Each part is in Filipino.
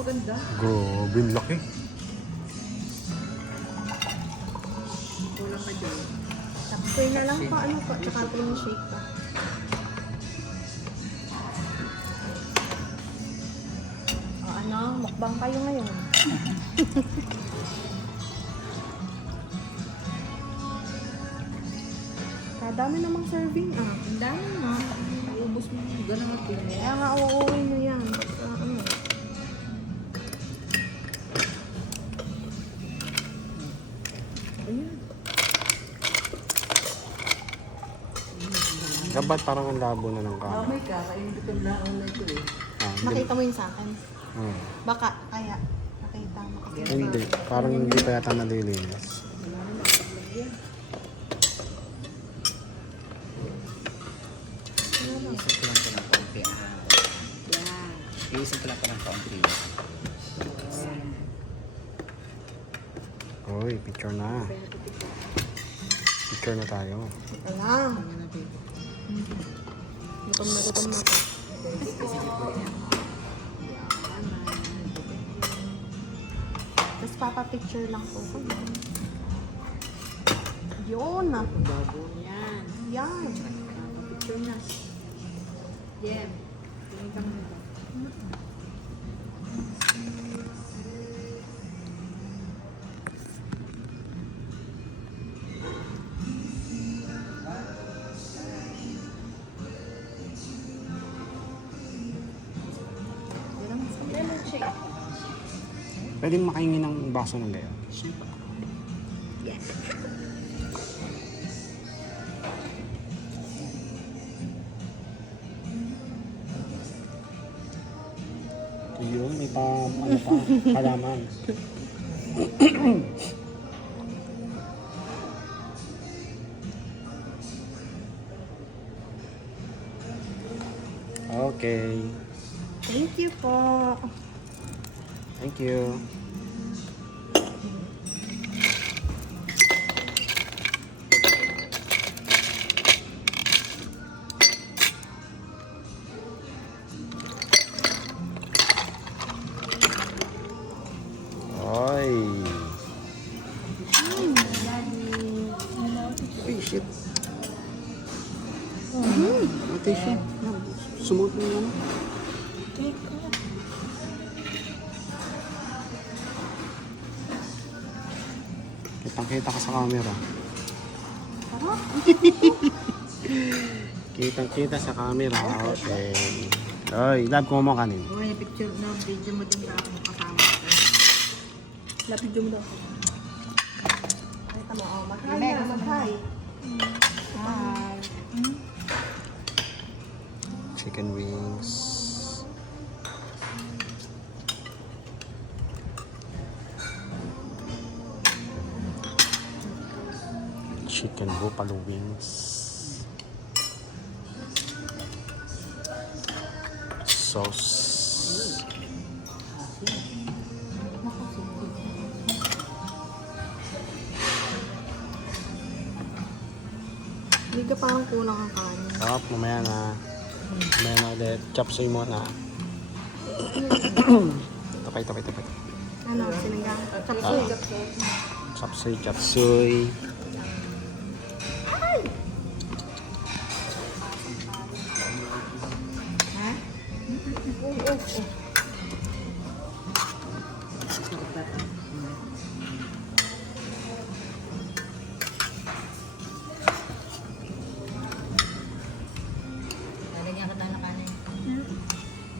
maganda. Grabe, laki. Kulang ka dyan. Tapos na lang pa, ano pa, tsaka green shake pa. O ano, mukbang kayo ngayon. Kadami namang serving ah. Ang dami na. Ubus mo yung gano'n at yun. Kaya nga uuwi nyo yan. Basta ano. Ayan. Dapat parang ang labo na ng kama. Mamay ka, kainin ko lang na ito eh. Nakita mo yun sa akin. Hmm. Baka, kaya, nakita mo. Hindi, parang hindi pa yata nalilinis. Wala na nakalagyan. Iisip ko lang po ng konti. Yan. Iisip ko lang po ng konti. Uy, picture na. Picture na tayo. Ito lang. Gutom na ako. Tapos papapicture lang po ko. Yun na. Babo yan. Yan. Picture na. Jem. Tingin ka muna. Lemon shake. Pwedeng makahingi ng baso ng gayon. Yes. Yun, may pa, ano pa, kalaman. Okay. Thank you po. Thank you. Oy. Ay, shit. Ate siya. Sumot mo yan. Kitang-kita ka sa camera. Kitang-kita sa camera. Okay. Oy, love ko mo kanin. May picture na video mo din ako kasama. Lapid mo daw. Ay, tama. Oh, mag-hi Amen. na. Mag-hi. Hi. Chicken wings. Chicken buffalo wings. Sauce. Hindi ka parang kulang ang kanin. Sarap, mamaya na. Mamaya na ulit. Chop suey muna. Tapay. Ano, sinigang? Chapsuy. Chop suey. Ha? Lalagyan ka tayo ng kanin.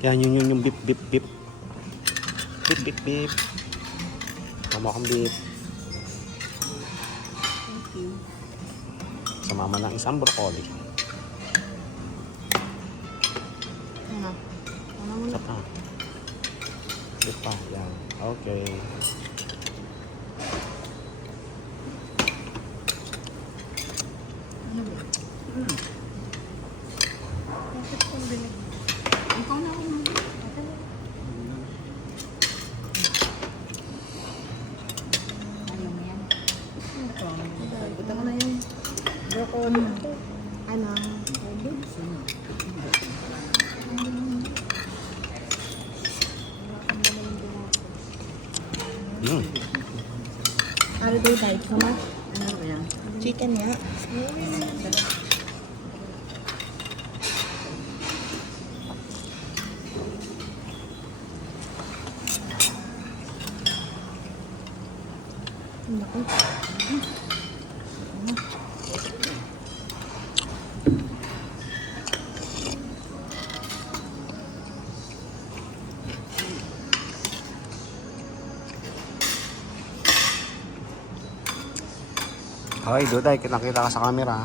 Yan, yun yung beep. Beep. Tama akong beep. Thank you. Sumama ng isang broccoli. Ano? Ano mo na? Isa pa. Beep pa. Yan. Okay. Ano ba? Bakit kung binig? Ikaw na ako muna. Ayaw mo yan. Buta ko na yung broccoli. Ano? Ano daw diet ka ma? Ano ba yan? Chicken nga. Naku. Hoy, Duday, kitang-kita ka sa camera.